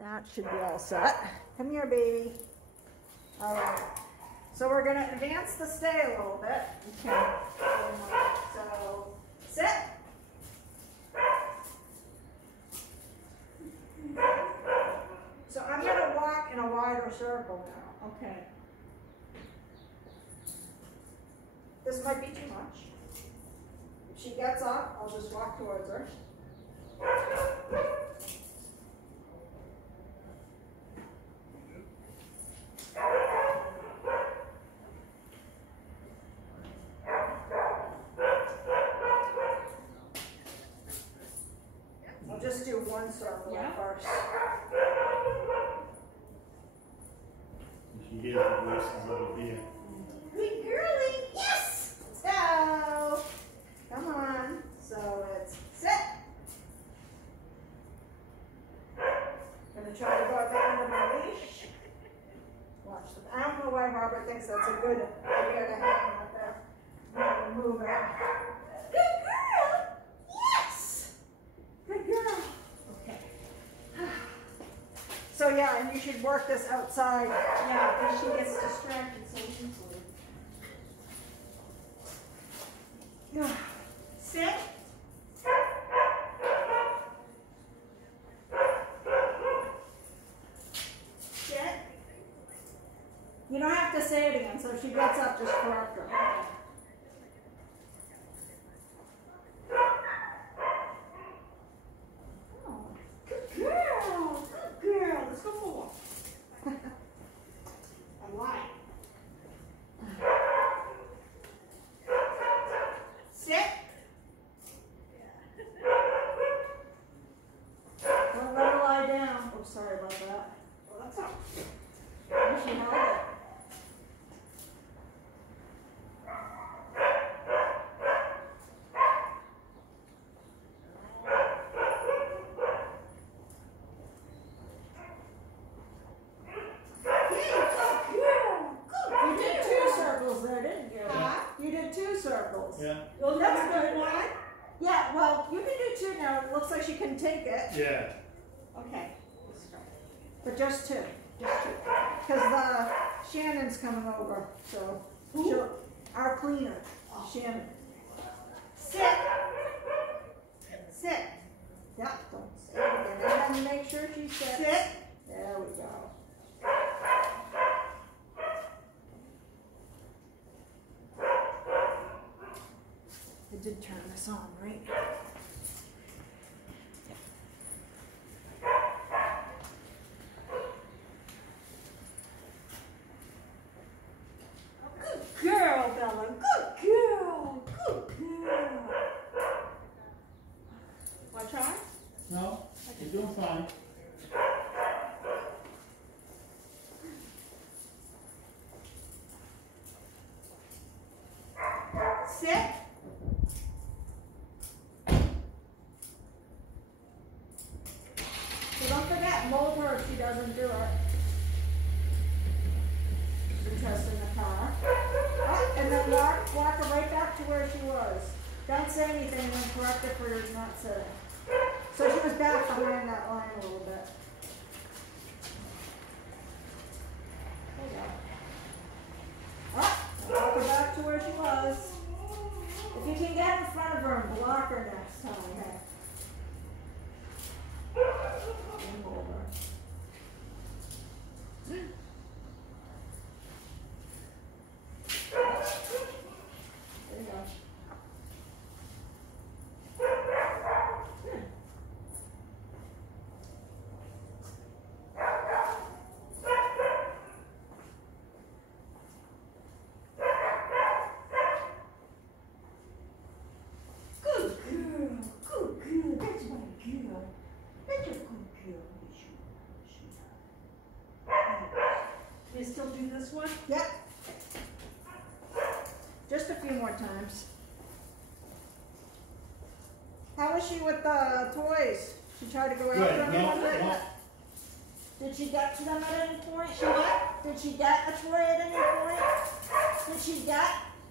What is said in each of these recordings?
That should be all set. Come here, baby. All right. So we're going to advance the stay a little bit. Okay. So sit. So I'm going to walk in a wider circle now. Okay. This might be too much. If she gets up, I'll just walk towards her. I'll just do one circle at first. You hear the voices over here. Good girlie, yes! Let's go. Come on. So it's sit. Gonna try to go at the end of my leash. Watch them. I don't know why Robert thinks that's a good idea to hang out there. I'm gonna move it. Good girl! Yes! Good girl. Okay. So yeah, and you should work this outside. Yeah, because she gets distracted so easily. Yeah. Sit. Sit. You don't have to say it again, so if she gets up, just correct her. Oh, good girl. Good girl. Let's go for a walk. I like. Sit. Don't let her lie down. Oh, sorry about that. Oh, that's all. She held it. You did 2 circles there, didn't you? Huh? You did 2 circles. Yeah. Well, that's good. One? Yeah, well, you can do 2 now. It looks like she can take it. Yeah. Okay. But just 2. Just 2. Because Shannon's coming over, so she'll, our cleaner, Shannon. Sit. Sit. Yeah, don't say anything. And then make sure she sits. Sit. There we go. I did turn this on, right? Good girl, Bella. Good girl. Good girl. Want to try? No, you're doing fine. Sit. So don't forget, mold her if she doesn't do it. We're testing the car. Oh, and then walk her right back to where she was. Don't say anything and then correct her for not saying. So she was back behind that line a little bit. There you go. Oh, walk her back to where she was. If you can get in front of her and block her next time, okay? And hold her. There you go. You still do this one? Yep. Just a few more times. How was she with the toys? She tried to go after them a little bit? Did she get to them at any point? She what? Did she get a toy at any point? Did she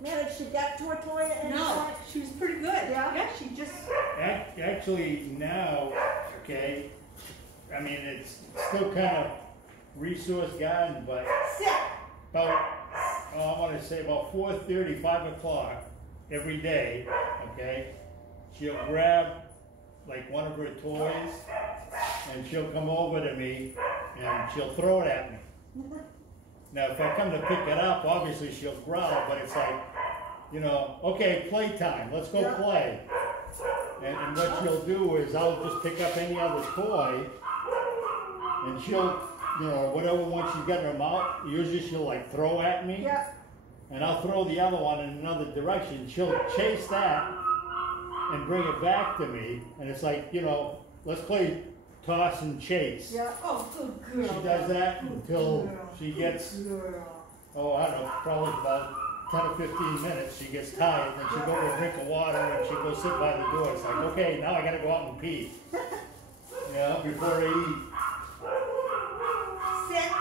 manage to get to a toy at any No, point? she was pretty good. Yeah? Yeah, she just... Actually, now, okay, I mean, it's still kind of resource garden, but Sit. about, oh, I wanna say about 4:30, 5 o'clock every day, okay? She'll grab like one of her toys and she'll come over to me and she'll throw it at me. Now, if I come to pick it up, obviously she'll growl, but it's like, you know, okay, playtime, let's go Yeah. play. And what she'll do is I'll just pick up any other toy and she'll, you know, whatever one she's got in her mouth, usually she'll like throw at me. Yeah. And I'll throw the other one in another direction. She'll chase that and bring it back to me. And it's like, you know, let's play toss and chase. Yeah. Oh, good She girl. does that until girl. she gets, Girl. oh, I don't know, probably about 10 or 15 minutes. She gets tired, then she'll go to a drink of water and she'll go sit by the door. It's like, okay, now I gotta go out and pee. You know, before I eat. Sit.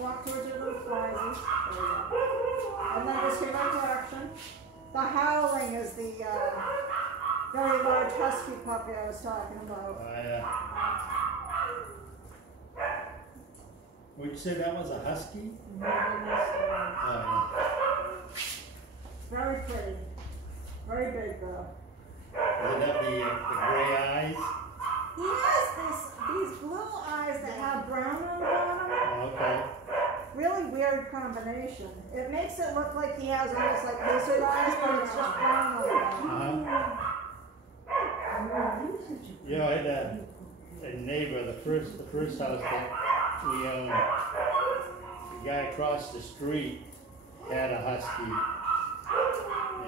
Walk towards your little flies. There you go. And then just give her direction. The howling is the very large husky puppy I was talking about. Would you say that was a husky? Very pretty. Very big girl. Does it have the gray eyes? He has these blue eyes that have brown on the bottom. Oh, okay. Really weird combination. It makes it look like he has almost like lizard eyes, but it's just brown on the bottom. You know, I had a neighbor, the first house that we owned, the guy across the street had a husky,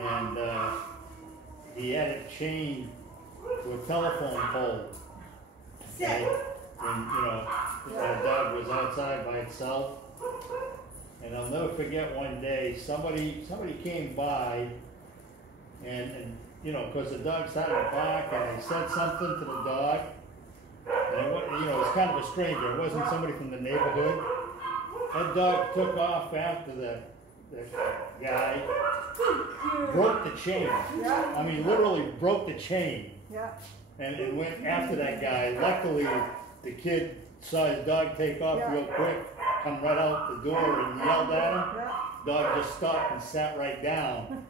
and he had it chained to a telephone pole. Sit. When, you know, that dog was outside by itself. And I'll never forget one day, somebody came by and you know, because the dog started to bark and they said something to the dog. And it was, you know, it was kind of a stranger. It wasn't somebody from the neighborhood. That dog took off after the guy, broke the chain. Yeah. I mean, literally broke the chain. Yeah. And went after that guy. Luckily, the kid saw his dog take off Yeah. real quick, come right out the door and yelled at him. Yeah. Dog just stopped and sat right down.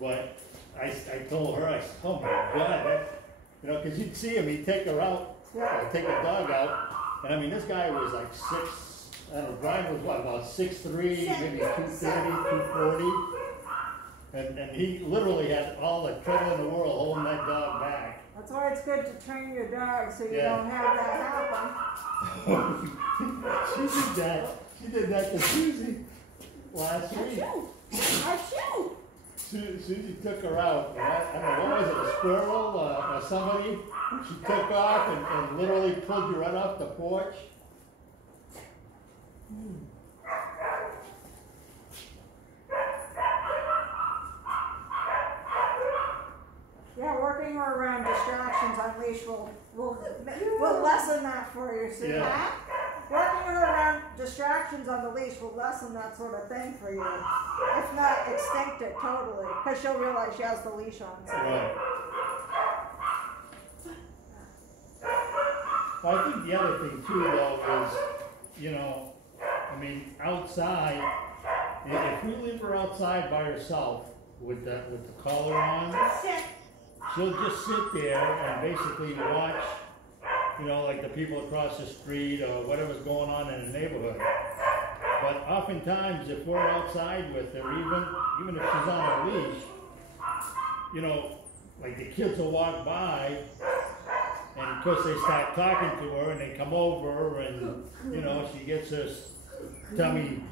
But I told her, I said, oh my God, that, you know, because you'd see him, he'd take her out, Yeah. take a dog out. And I mean, this guy was like I don't know, Brian was what, about 6'3", maybe 230, 240. And he literally had all the trouble in the world holding that dog back. That's why it's good to train your dog so you Yeah. don't have that happen. She did that to Susie last week. Achoo! Susie took her out, and I don't know, what was it, a squirrel or somebody? She took off and literally pulled you right off the porch. Yeah, working her around distractions on leash will lessen that for you. See Yeah. that? Working her around distractions on the leash will lessen that sort of thing for you. If not, extinct it totally. Because she'll realize she has the leash on. So. Right. Well, I think the other thing too, though, is, you know, I mean, outside, if we leave her outside by herself with the collar on, Sit. she'll just sit there and basically watch, you know, like the people across the street or whatever's going on in the neighborhood. But oftentimes, if we're outside with her, even if she's on a leash, you know, like the kids will walk by, and of course they start talking to her, and they come over, and you know, she gets her tummy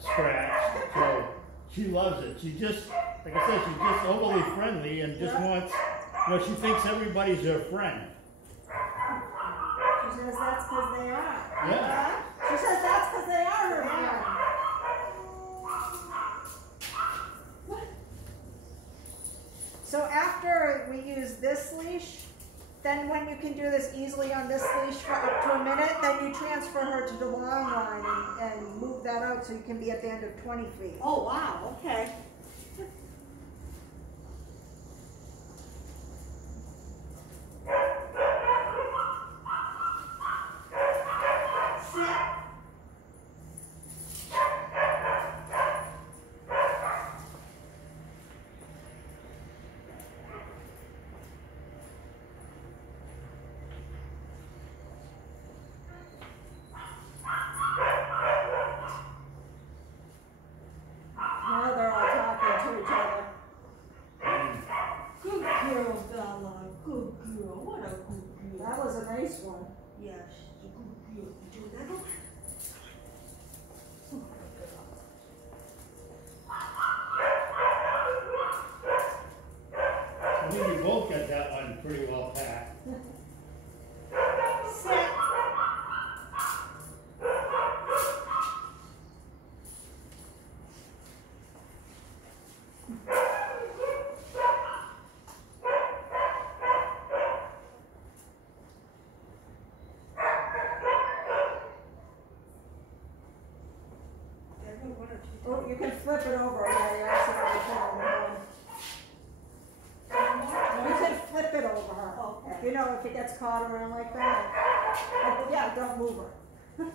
scratched. So she loves it. She just, like I said, she's just overly friendly and just wants, you know, she thinks everybody's her friend. She says that's because they are. Yeah. She says that's because they are her friend. So after we use this leash, then when you can do this easily on this leash for up to a minute, then you transfer her to the long line and move that out so you can be at the end of 20 feet. Oh, wow, okay. nice one. Yeah, she's a good girl. Do that. I think we both got that one pretty well packed. Sit. Oh, you can flip it over. Yeah, you accidentally put it on the bone. You can flip it over her. Okay. You know, if it gets caught around like that. Oh, yeah, don't move her.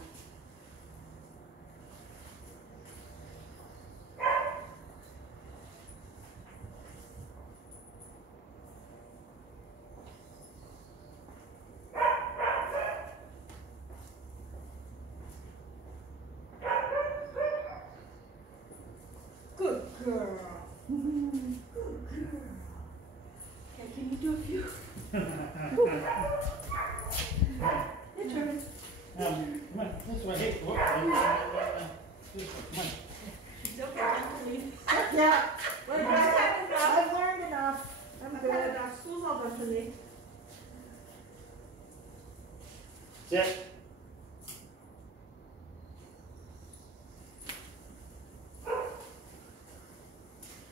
Good girl. Good girl. Okay, can you do a few? Your turn. Come on, this way. Hey, whoop, this way, come on. She's okay, gently. Yeah. Well, you guys had enough. I've learned enough. I'm I've had good. enough. School's over for me. Sit.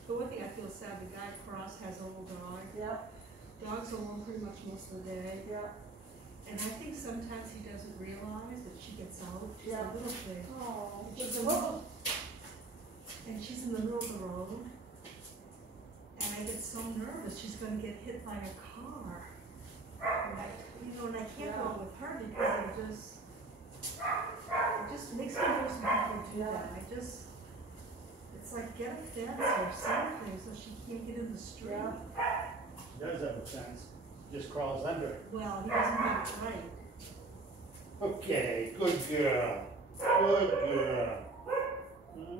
But one thing I feel sad, the guy across has a little dog. Yeah, Dogs are alone pretty much most of the day. yeah. And I think sometimes he doesn't realize that she gets out. She's Yeah. a little thing. Oh, She's in the, and she's in the middle of the road. And I get so nervous she's gonna get hit by a car. And and I can't go with her because it just makes me nervous when people do that. It's like get a fence or something so she can't get in the street. Yeah. She does have a fence, just crawls under it. Well, he doesn't have it right. Okay, good girl. Good girl. Hmm?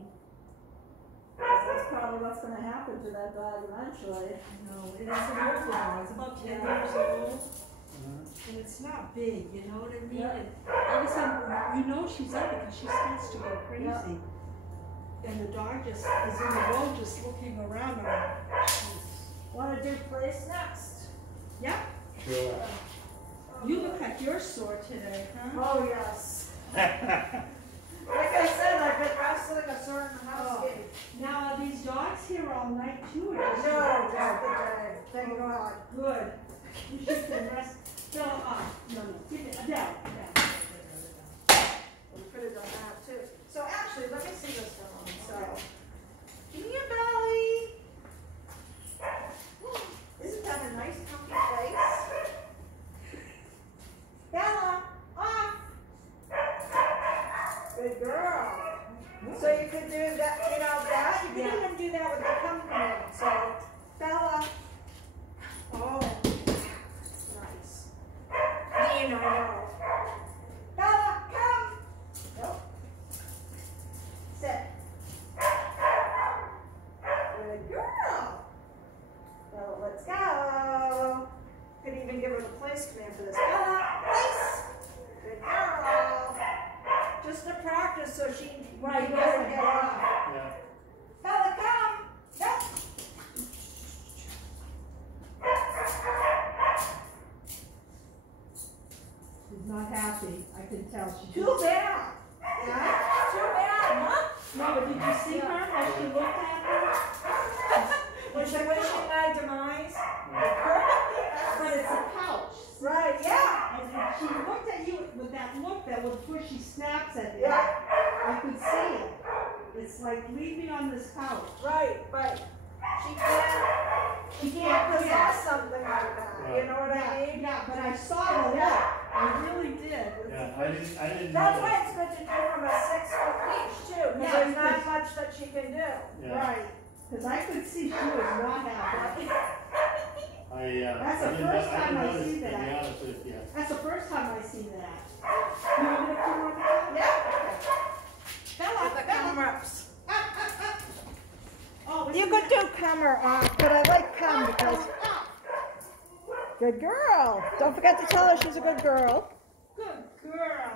That's probably what's gonna happen to that dog eventually. No, it is an older dog. It's about 10 years old. Uh-huh. And it's not big, you know what I mean? Yeah. And all of a sudden, you know she's out because she starts to go crazy. Yeah. And the dog just is in the road just looking around. And I'm, "Jeez." Wanna do place next? Yeah, Sure. you look like you're sore today, huh? Oh, yes. Like I said, I've been wrestling a certain house game. Now, are these dogs here all night too? Or No, just just the day. Thank God. Good. You should can rest. No, no. Give it down. We could have done that too. So actually, let me see this one. So, give me a belly. Isn't that a nice comfy place? Bella, off. Good girl. So you could do that, you know, that. You could even do that with the company. So, Bella. Oh, nice. You know. Bella, come. Nope. Sit. Good girl. So let's go. Could even give her the place command for this. Bella, place. Good girl. Just to practice so she Right, knows yes, to get off. Yeah. Bella, come. Yep. She's not happy. I can tell. She's Too bad. Yeah? Too bad, huh? No, but did you see her? How she looked at her? Was she wishing my demise? But it's a pouch. Right, yeah. And she looked at you with that look that was before she snaps at you. Yeah, I could see it. It's like, leave me on this couch. right, but she can't possess something like that. You know what I mean? Yeah, but I saw the look. I really did. Yeah, I didn't That's know. why it's good to do from a 6-foot leash too, because Yeah, there's not because- much that she can do. Yeah. Right. Because I could see she was not happy. I That's the didn't first I time I didn't see notice, to be that. honest with you. That's the first time I see that. You want me to come on that? Yeah. Bella, The Bella. come-ups. Oh, You could do come or off, but I like come because Good girl. Don't forget to tell her she's a good girl. Good girl.